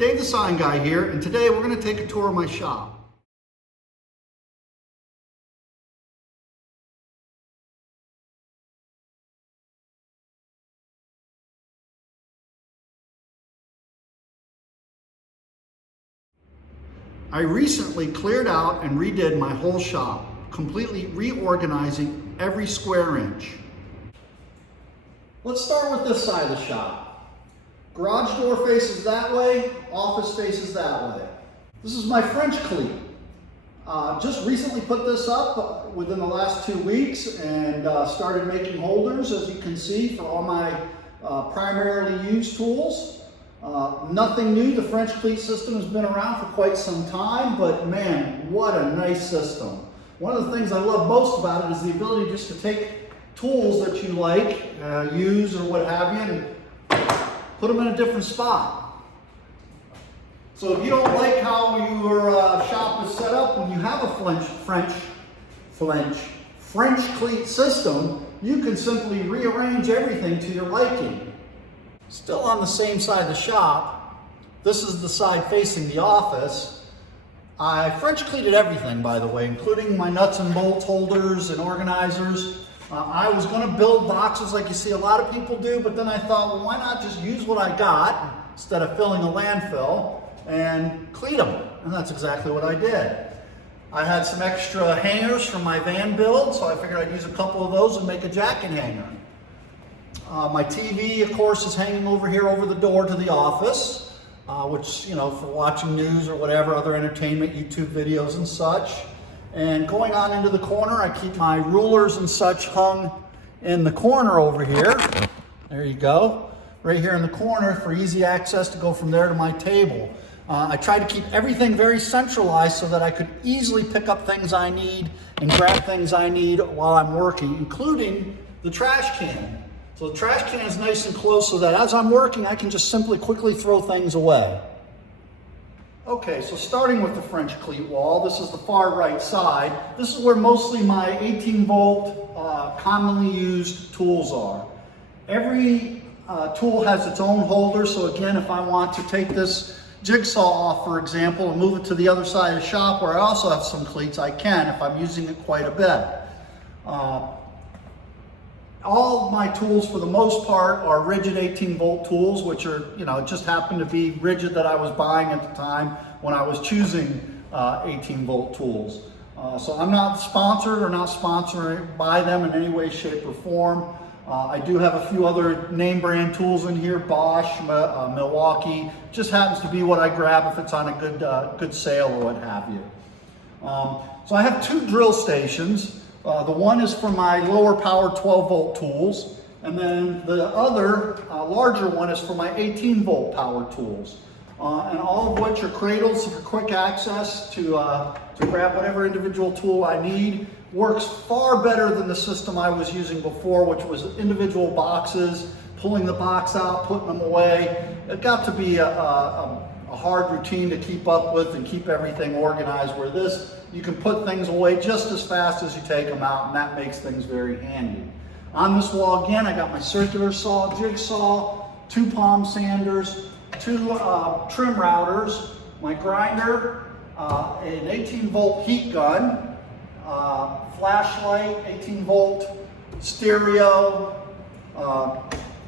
Dave the Sign Guy here, and today we're going to take a tour of my shop. I recently cleared out and redid my whole shop, completely reorganizing every square inch. Let's start with this side of the shop. Garage door faces that way, office faces that way. This is my French cleat. Just recently put this up within the last 2 weeks and started making holders, as you can see, for all my primarily used tools. Nothing new. The French cleat system has been around for quite some time, but man, what a nice system. One of the things I love most about it is the ability just to take tools that you like, use or what have you, and put them in a different spot. So if you don't like how your shop is set up, when you have a French cleat system, you can simply rearrange everything to your liking. Still on the same side of the shop, this is the side facing the office. I French cleated everything, by the way, including my nuts and bolts holders and organizers. I was going to build boxes like you see a lot of people do, but then I thought, well, why not just use what I got instead of filling a landfill and cleat them? And that's exactly what I did. I had some extra hangers from my van build, so I figured I'd use a couple of those and make a jacket hanger. My TV, of course, is hanging over here over the door to the office, which, you know, for watching news or whatever, other entertainment, YouTube videos and such. And going on into the corner, I keep my rulers and such hung in the corner over here. There you go. Right here in the corner for easy access to go from there to my table. I tried to keep everything very centralized so that I could easily pick up things I need and grab things I need while I'm working, including the trash can. So the trash can is nice and close so that as I'm working, I can just simply quickly throw things away. Okay, so starting with the French cleat wall, this is the far right side. This is where mostly my 18-volt commonly used tools are. Every tool has its own holder, so again, if I want to take this jigsaw off, for example, and move it to the other side of the shop where I also have some cleats, I can if I'm using it quite a bit. All of my tools, for the most part, are rigid 18-volt tools, which are, you know, just happened to be rigid that I was buying at the time when I was choosing 18-volt tools. So I'm not sponsored or not sponsored by them in any way, shape, or form. I do have a few other name brand tools in here, Bosch, Milwaukee. Just happens to be what I grab if it's on a good sale or what have you. So I have 2 drill stations. The one is for my lower power 12-volt tools, and then the other larger one is for my 18-volt power tools. And all of which are cradles for quick access to grab whatever individual tool I need. Works far better than the system I was using before, which was individual boxes, pulling the box out, putting them away. It got to be a hard routine to keep up with and keep everything organized, where this, you can put things away just as fast as you take them out, and that makes things very handy. On this wall again, I got my circular saw, jigsaw, 2 palm sanders, 2 trim routers, my grinder, an 18-volt heat gun, flashlight, 18-volt stereo,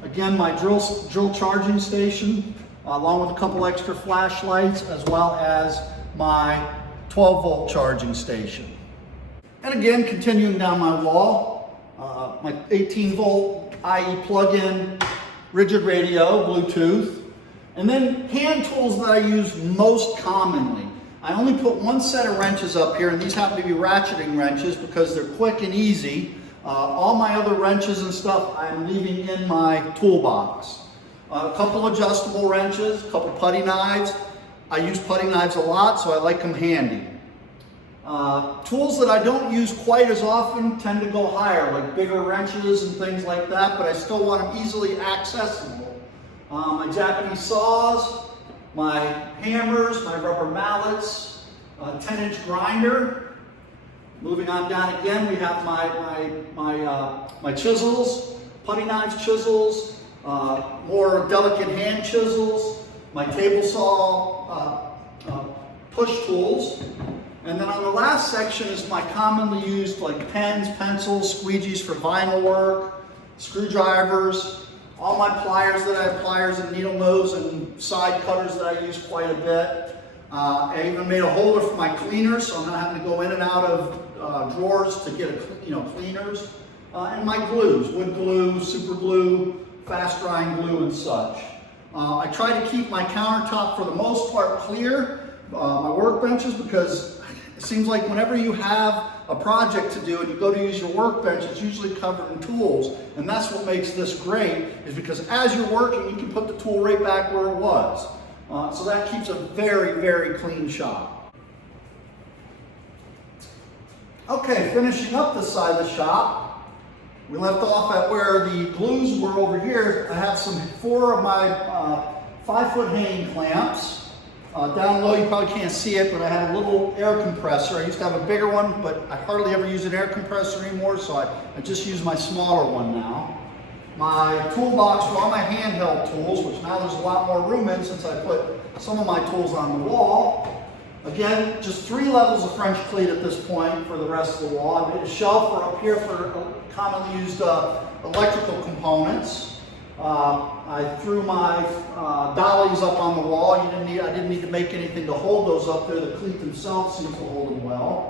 again my drill charging station, along with a couple extra flashlights, as well as my 12-volt charging station. And again, continuing down my wall, my 18-volt IE plug-in rigid radio, Bluetooth, and then hand tools that I use most commonly. I only put 1 set of wrenches up here, and these happen to be ratcheting wrenches because they're quick and easy. All my other wrenches and stuff I'm leaving in my toolbox. A couple adjustable wrenches, a couple putty knives. I use putty knives a lot, so I like them handy. Tools that I don't use quite as often tend to go higher, like bigger wrenches and things like that, but I still want them easily accessible. My Japanese saws, my hammers, my rubber mallets, 10-inch grinder. Moving on down again, we have my chisels, putty knives, chisels, more delicate hand chisels, my table saw push tools. And then on the last section is my commonly used like pens, pencils, squeegees for vinyl work, screwdrivers, all my pliers that I have, pliers and needle nose and side cutters that I use quite a bit. I even made a holder for my cleaners, so I'm not having to go in and out of drawers to get cleaners. And my glues, wood glue, super glue, fast drying glue and such. I try to keep my countertop for the most part clear, my workbenches, because it seems like whenever you have a project to do and you go to use your workbench, it's usually covered in tools. And that's what makes this great, is because as you're working, you can put the tool right back where it was. So that keeps a very, very clean shop. Okay, finishing up this side of the shop, we left off at where the glues were over here. I have 4 of my 5-foot hanging clamps. Down low, you probably can't see it, but I had a little air compressor. I used to have a bigger one, but I hardly ever use an air compressor anymore, so I just use my smaller one now. My toolbox for all my handheld tools, which now there's a lot more room in since I put some of my tools on the wall. Again, just 3 levels of French cleat at this point for the rest of the wall. I made a shelf up here for commonly used electrical components. I threw my dollies up on the wall. I didn't need to make anything to hold those up there. The cleat themselves seem to hold them well.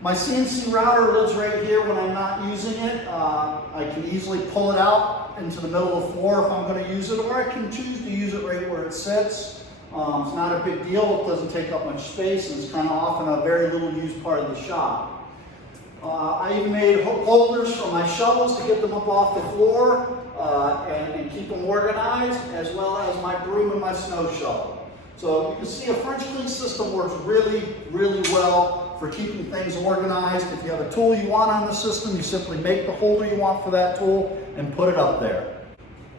My CNC router lives right here when I'm not using it. I can easily pull it out into the middle of the floor if I'm going to use it, or I can choose to use it right where it sits. It's not a big deal. It doesn't take up much space, and it's kind of often a very little used part of the shop. I even made holders for my shovels to get them up off the floor and keep them organized, as well as my broom and my snow shovel. So you can see a French cleat system works really, really well for keeping things organized. If you have a tool you want on the system, you simply make the holder you want for that tool and put it up there.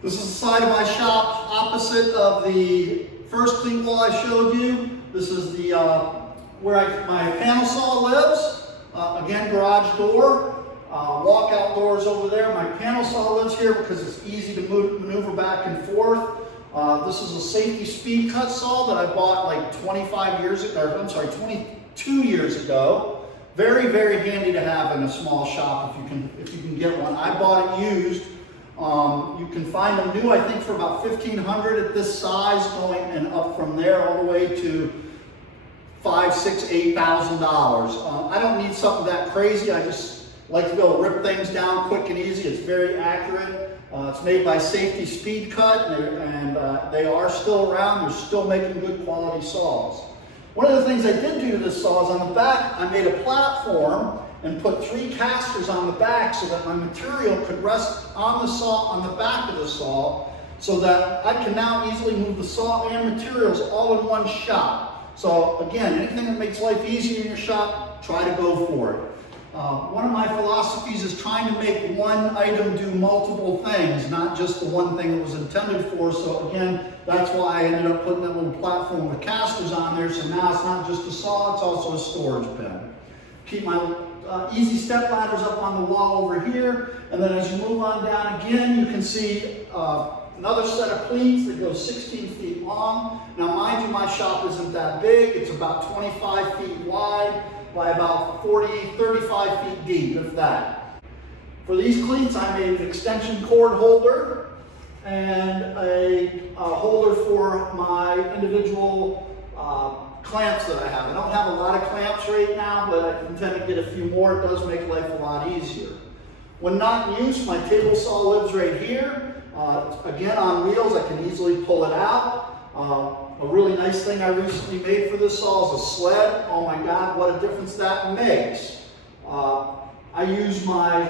This is the side of my shop opposite of the first cleat wall I showed you. This is the where my panel saw lives. Again, garage door. Walkout doors over there. My panel saw lives here because it's easy to maneuver back and forth. This is a safety speed cut saw that I bought like 22 years ago. Very, very handy to have in a small shop if you can get one. I bought it used. You can find them new, I think, for about $1,500 at this size, going and up from there all the way to $5,000, $6,000, $8,000. I don't need something that crazy. I just like to be able to rip things down quick and easy. It's very accurate. It's made by Safety Speed Cut, and they are still around. They're still making good quality saws. One of the things I did do to this saw is on the back, I made a platform and put 3 casters on the back so that my material could rest on the saw, on the back of the saw, so that I can now easily move the saw and materials all in one shot. So again, anything that makes life easier in your shop, try to go for it. One of my philosophies is trying to make one item do multiple things, not just the one thing it was intended for. So again, that's why I ended up putting that little platform with casters on there. So now it's not just a saw, it's also a storage bin. Keep my easy step ladders up on the wall over here. And then as you move on down again, you can see another set of cleats that goes 16 feet long. Now mind you, my shop isn't that big. It's about 25 feet wide by about 35 feet deep, if that. For these cleats, I made an extension cord holder and a holder for my individual clamps that I have. I don't have a lot of clamps right now, but I intend to get a few more. It does make life a lot easier. When not in use, my table saw lives right here. Again, on wheels, I can easily pull it out. A really nice thing I recently made for this saw is a sled. Oh my God, what a difference that makes. I use my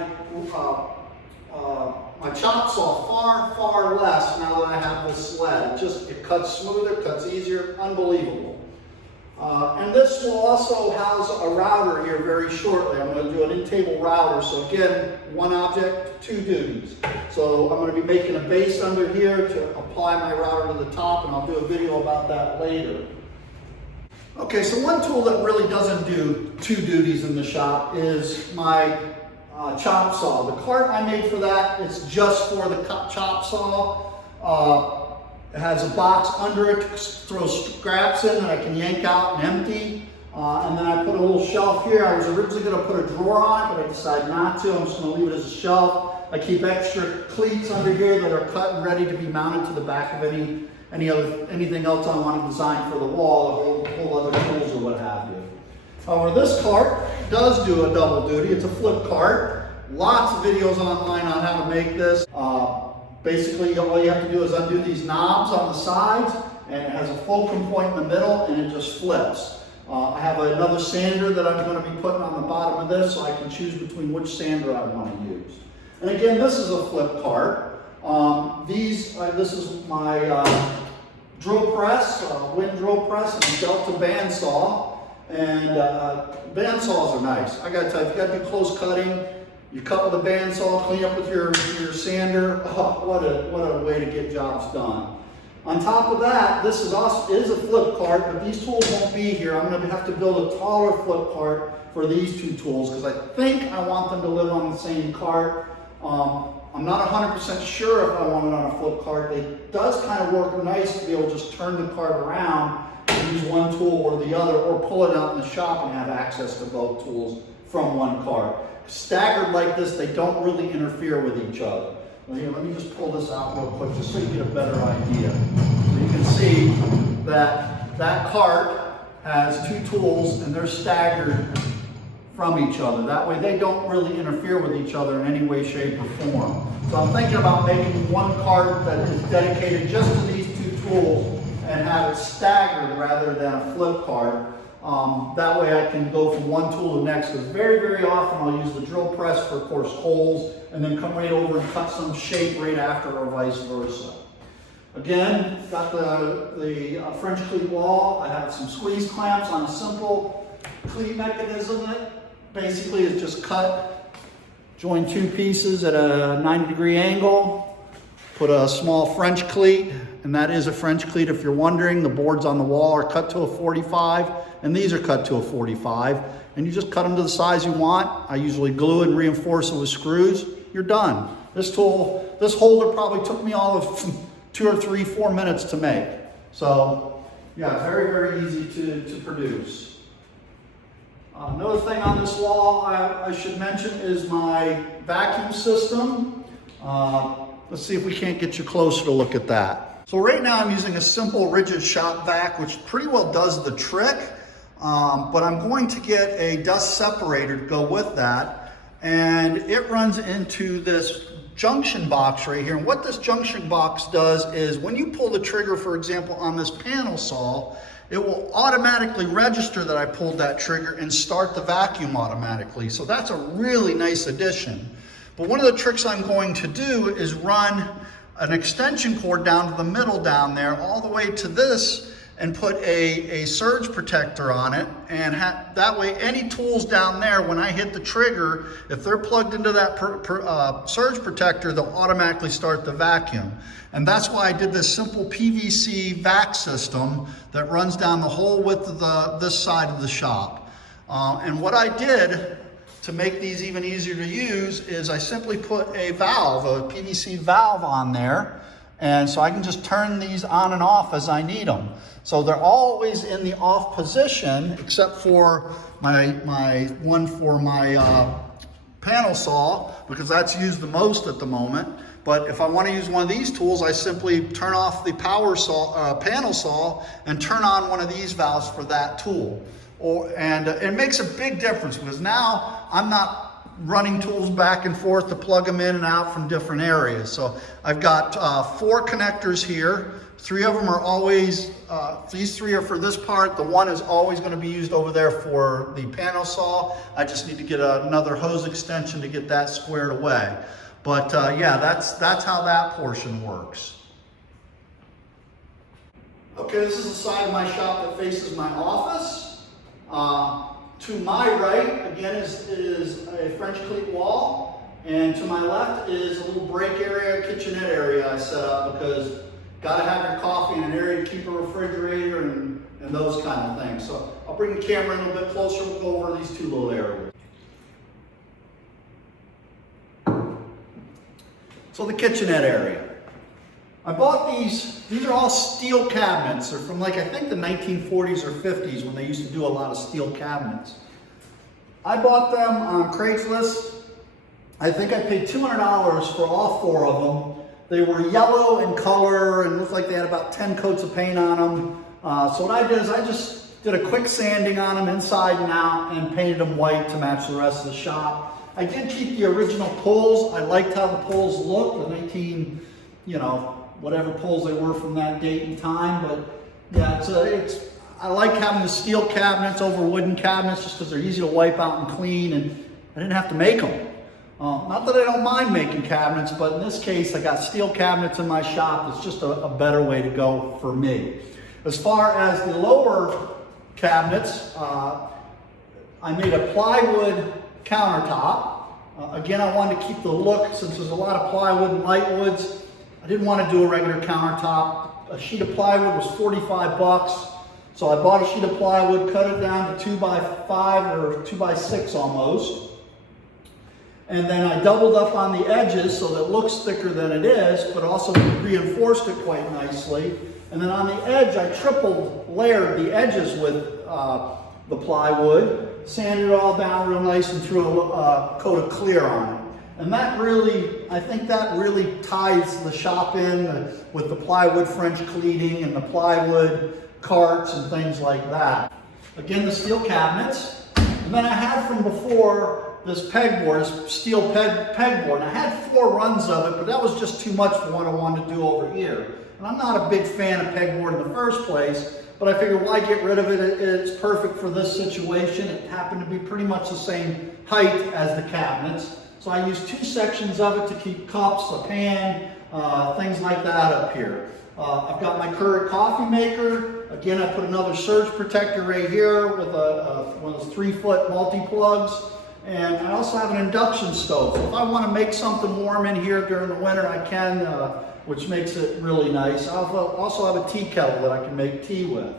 chop saw far less now that I have this sled. It cuts smoother, cuts easier, unbelievable. And this will also house a router here very shortly. I'm going to do an in-table router. So again, one object, 2 duties. So I'm going to be making a base under here to apply my router to the top, and I'll do a video about that later. Okay, so one tool that really doesn't do 2 duties in the shop is my chop saw. The cart I made for that is just for the chop saw. It has a box under it to throw scraps in that I can yank out and empty. And then I put a little shelf here. I was originally going to put a drawer on it, but I decided not to. I'm just going to leave it as a shelf. I keep extra cleats under here that are cut and ready to be mounted to the back of anything else I want to design for the wall, or pull other tools or what have you. However, this cart does do a double duty. It's a flip cart. Lots of videos online on how to make this. Basically, all you have to do is undo these knobs on the sides, and it has a fulcrum point in the middle, and it just flips. I have another sander that I'm going to be putting on the bottom of this, so I can choose between which sander I want to use. And again, this is a flip cart. This is my drill press, wind drill press, and a Delta bandsaw. And bandsaws are nice. I got to tell you, if you got to do close cutting, you cut with a bandsaw, clean up with your sander. Oh, what a way to get jobs done. On top of that, this is a flip cart, but these tools won't be here. I'm going to have to build a taller flip cart for these two tools because I think I want them to live on the same cart. I'm not 100% sure if I want it on a flip cart. It does kind of work nice to be able to just turn the cart around and use one tool or the other, or pull it out in the shop and have access to both tools from one cart. Staggered like this, they don't really interfere with each other. Here, let me just pull this out real quick just so you get a better idea. So you can see that that cart has two tools and they're staggered from each other. That way they don't really interfere with each other in any way, shape, or form. So I'm thinking about making one cart that is dedicated just to these two tools and have it staggered rather than a flip cart. That way I can go from one tool to the next, because very, very often I'll use the drill press for, of course, holes, and then come right over and cut some shape right after, or vice versa. Again, got the French cleat wall. I have some squeeze clamps on a simple cleat mechanism that basically is just cut, join two pieces at a 90-degree angle, put a small French cleat, and that is a French cleat if you're wondering. The boards on the wall are cut to a 45, and these are cut to a 45, and you just cut them to the size you want. I usually glue and reinforce it with screws. You're done. This holder probably took me all of 2 or 3, 4 minutes to make. So yeah, very, very easy to produce. Another thing on this wall I should mention is my vacuum system. Let's see if we can't get you closer to look at that. So right now I'm using a simple rigid shop vac, which pretty well does the trick. But I'm going to get a dust separator to go with that, and it runs into this junction box right here. And what this junction box does is when you pull the trigger, for example, on this panel saw, it will automatically register that I pulled that trigger and start the vacuum automatically. So that's a really nice addition. But one of the tricks I'm going to do is run an extension cord down to the middle down there, all the way to this, and put a surge protector on it, and that way any tools down there, when I hit the trigger, if they're plugged into that surge protector, they'll automatically start the vacuum. And that's why I did this simple PVC vac system that runs down the whole width of this side of the shop. And what I did to make these even easier to use is I simply put a valve, a PVC valve on there, and so I can just turn these on and off as I need them. So they're always in the off position, except for my one for my panel saw, because that's used the most at the moment. But if I want to use one of these tools, I simply turn off the panel saw and turn on one of these valves for that tool. And it makes a big difference, because now I'm not running tools back and forth to plug them in and out from different areas. So I've got 4 connectors here. 3 of them are always, these 3 are for this part. The one is always going to be used over there for the panel saw. I just need to get another hose extension to get that squared away. But yeah, that's how that portion works. Okay, this is the side of my shop that faces my office. To my right, again, is a French cleat wall, and to my left is a little break area, kitchenette area I set up, because gotta have your coffee in an area to keep a refrigerator and those kind of things. So I'll bring the camera in a little bit closer, we'll go over these 2 little areas. So the kitchenette area. I bought these are all steel cabinets. They're from like, I think the 1940s or 50s when they used to do a lot of steel cabinets. I bought them on Craigslist. I think I paid $200 for all 4 of them. They were yellow in color and looked like they had about 10 coats of paint on them. So what I did is I just did a quick sanding on them inside and out and painted them white to match the rest of the shop. I did keep the original pulls. I liked how the pulls looked, the whatever pulls they were from that date and time. But yeah, I like having the steel cabinets over wooden cabinets just because they're easy to wipe out and clean, and I didn't have to make them. Not that I don't mind making cabinets, but in this case, I got steel cabinets in my shop. It's just a better way to go for me. As far as the lower cabinets, I made a plywood countertop. Again, I wanted to keep the look, since there's a lot of plywood and light woods. I didn't want to do a regular countertop. A sheet of plywood was 45 bucks. So I bought a sheet of plywood, cut it down to 2x5 or 2x6 almost. And then I doubled up on the edges so that it looks thicker than it is, but also reinforced it quite nicely. And then on the edge, I triple layered the edges with the plywood, sanded it all down real nice and threw a coat of clear on it. And that really, I think that really ties the shop in with the plywood French cleating and the plywood carts and things like that. Again, the steel cabinets. And then I had from before this pegboard, this steel pegboard. And I had 4 runs of it, but that was just too much for what I wanted to do over here. And I'm not a big fan of pegboard in the first place, but I figured why get rid of it? It's perfect for this situation. It happened to be pretty much the same height as the cabinets. So I used 2 sections of it to keep cups, a pan, things like that up here. I've got my Keurig coffee maker. Again, I put another surge protector right here with one of those 3-foot multi-plugs. And I also have an induction stove. So if I want to make something warm in here during the winter, I can, which makes it really nice. I also have a tea kettle that I can make tea with.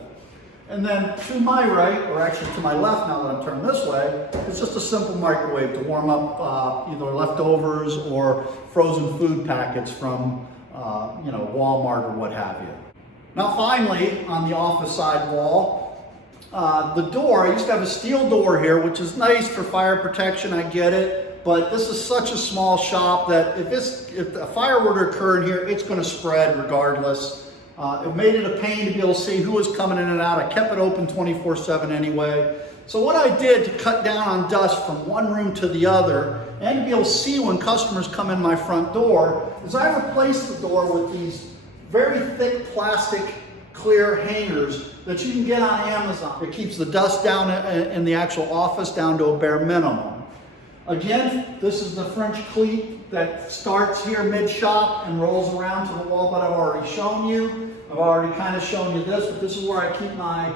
And then to my right, or actually to my left now that I'm turned this way, it's just a simple microwave to warm up either leftovers or frozen food packets from Walmart or what have you. Now finally, on the office side wall, the door, I used to have a steel door here, which is nice for fire protection, I get it, but this is such a small shop that if a fire were to occur in here, it's going to spread regardless. It made it a pain to be able to see who was coming in and out. I kept it open 24/7 anyway. So what I did to cut down on dust from one room to the other and to be able to see when customers come in my front door is I replaced the door with these very thick plastic clear hangers that you can get on Amazon. It keeps the dust down in the actual office down to a bare minimum. Again, this is the French cleat that starts here mid-shop and rolls around to the wall that I've already shown you. I've already kind of shown you this, but this is where I keep my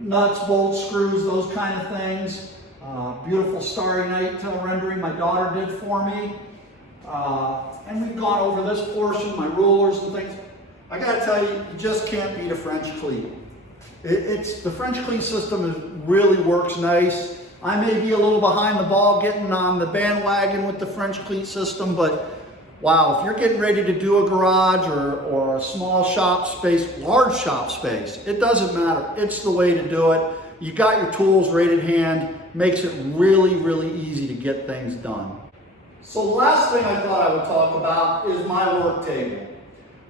nuts, bolts, screws, those kind of things. Beautiful Starry Night rendering my daughter did for me. And we've gone over this portion, my rulers and things. I gotta tell you, you just can't beat a French cleat. The French cleat system really works nice. I may be a little behind the ball getting on the bandwagon with the French cleat system, but wow, if you're getting ready to do a garage or a small shop space, large shop space, it doesn't matter. It's the way to do it. You got your tools right at hand, makes it really, really easy to get things done. So the last thing I thought I would talk about is my work table.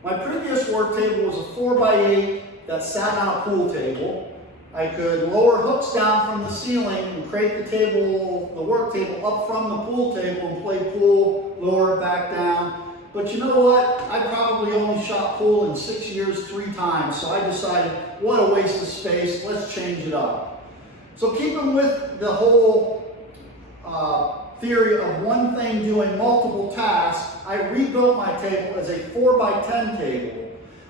My previous work table was a 4x8 that sat on a pool table. I could lower hooks down from the ceiling and create the work table up from the pool table and play pool, lower it back down. But you know what? I probably only shot pool in 6 years 3 times, so I decided, what a waste of space, let's change it up. So keeping with the whole theory of one thing doing multiple tasks, I rebuilt my table as a 4x10 table.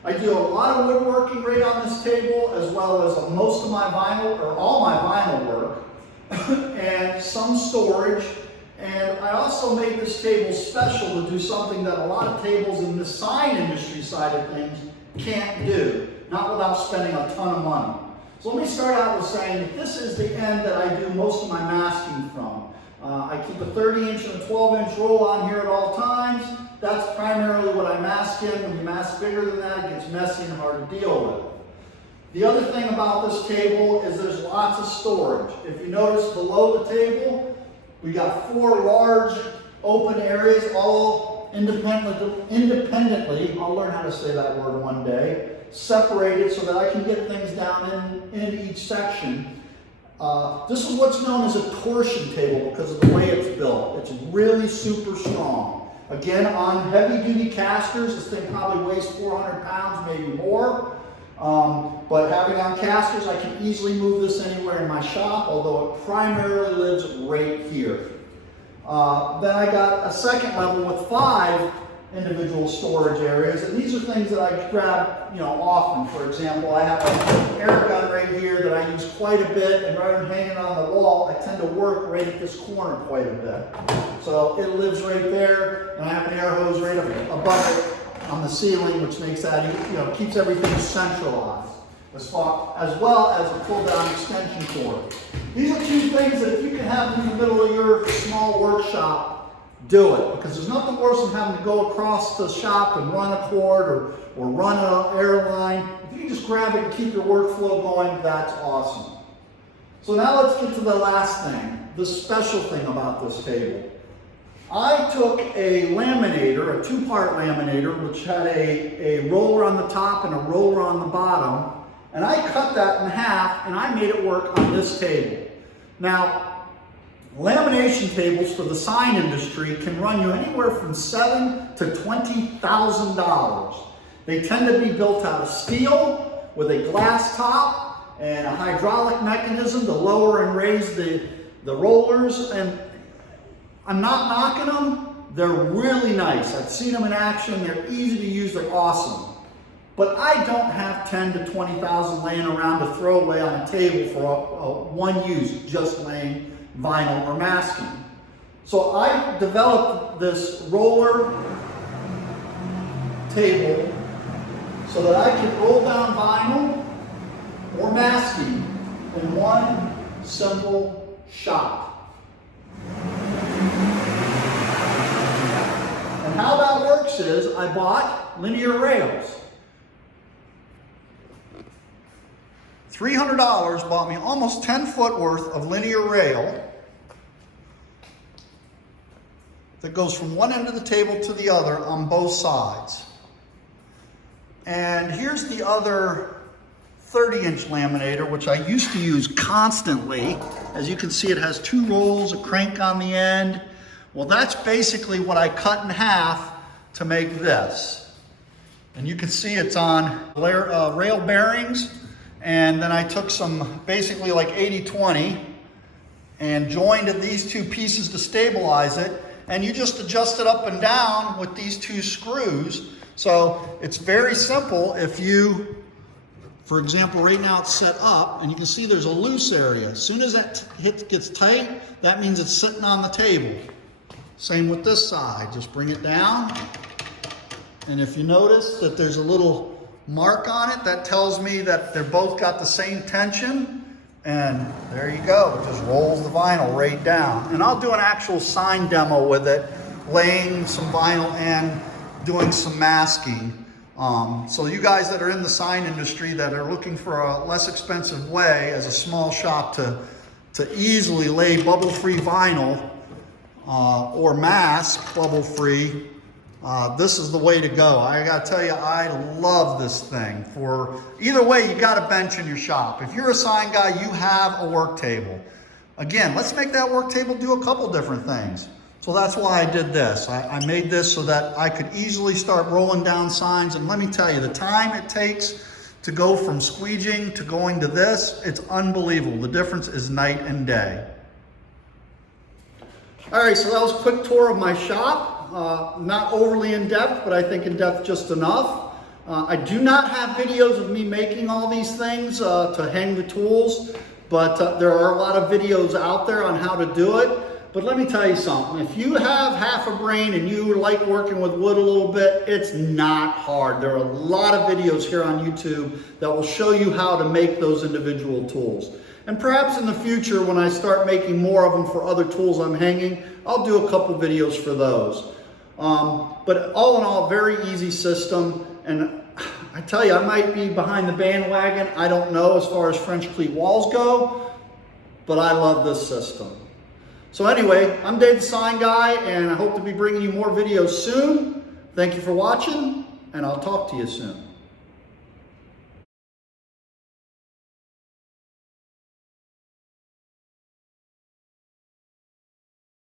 I do a lot of woodworking right on this table, as well as most of my vinyl, or all my vinyl work, and some storage. And I also made this table special to do something that a lot of tables in the sign industry side of things can't do, not without spending a ton of money. So let me start out with saying that this is the end that I do most of my masking from. I keep a 30-inch and a 12-inch roll on here at all times. That's primarily what I mask in. When you mask bigger than that, it gets messy and hard to deal with. The other thing about this table is there's lots of storage. If you notice below the table, we got 4 large open areas, all independently, I'll learn how to say that word one day, separated so that I can get things down in each section. This is what's known as a torsion table because of the way it's built. It's really super strong. Again, on heavy-duty casters, this thing probably weighs 400 pounds, maybe more. But having on casters, I can easily move this anywhere in my shop, although it primarily lives right here. Then I got a second level with 5 individual storage areas, and these are things that I grab, often. For example, I have an air gun right here that I use quite a bit, and rather than hanging on the wall, I tend to work right at this corner quite a bit. So it lives right there, and I have an air hose right up above it on the ceiling, which makes that, keeps everything centralized, as well as a pull-down extension cord. These are 2 things that if you can have in the middle of your small workshop, do it, because there's nothing worse than having to go across the shop and run a cord or run an air line. If you can just grab it and keep your workflow going, that's awesome. So now let's get to the last thing, the special thing about this table. I took a laminator, a 2-part laminator, which had a roller on the top and a roller on the bottom, and I cut that in half and I made it work on this table. Now, lamination tables for the sign industry can run you anywhere from $7,000 to $20,000. They tend to be built out of steel with a glass top and a hydraulic mechanism to lower and raise the rollers. And I'm not knocking them. They're really nice. I've seen them in action. They're easy to use. They're awesome. But I don't have $10,000 to $20,000 laying around to throw away on a table for one use, just laying vinyl or masking. So I developed this roller table so that I could roll down vinyl or masking in one simple shot. And how that works is I bought linear rails. $300 bought me almost 10 foot worth of linear rail that goes from one end of the table to the other on both sides. And here's the other 30-inch laminator, which I used to use constantly. As you can see, it has 2 rolls, a crank on the end. Well, that's basically what I cut in half to make this. And you can see it's on rail bearings. And then I took some, basically like 80-20, and joined these 2 pieces to stabilize it. And you just adjust it up and down with these 2 screws. So it's very simple. If you, for example, right now it's set up, and you can see there's a loose area. As soon as that gets tight, that means it's sitting on the table. Same with this side. Just bring it down. And if you notice that there's a little mark on it, that tells me that they're both got the same tension, and there you go. It just rolls the vinyl right down. And I'll do an actual sign demo with it, laying some vinyl and doing some masking. So you guys that are in the sign industry that are looking for a less expensive way as a small shop to easily lay bubble-free vinyl or mask bubble-free, this is the way to go. I gotta tell you, I love this thing. For either way, you got a bench in your shop. If you're a sign guy, you have a work table. Again, let's make that work table do a couple different things. So that's why I did this. I made this so that I could easily start rolling down signs. And let me tell you, the time it takes to go from squeegeeing to going to this, it's unbelievable. The difference is night and day. All right, so that was a quick tour of my shop. Not overly in depth, but I think in depth just enough. I do not have videos of me making all these things to hang the tools, but there are a lot of videos out there on how to do it. But let me tell you something, if you have half a brain and you like working with wood a little bit, it's not hard. There are a lot of videos here on YouTube that will show you how to make those individual tools. And perhaps in the future, when I start making more of them for other tools I'm hanging, I'll do a couple videos for those. But all in all, very easy system. And I tell you, I might be behind the bandwagon. I don't know as far as French cleat walls go, but I love this system. So anyway, I'm Dave the Sign Guy, and I hope to be bringing you more videos soon. Thank you for watching, and I'll talk to you soon.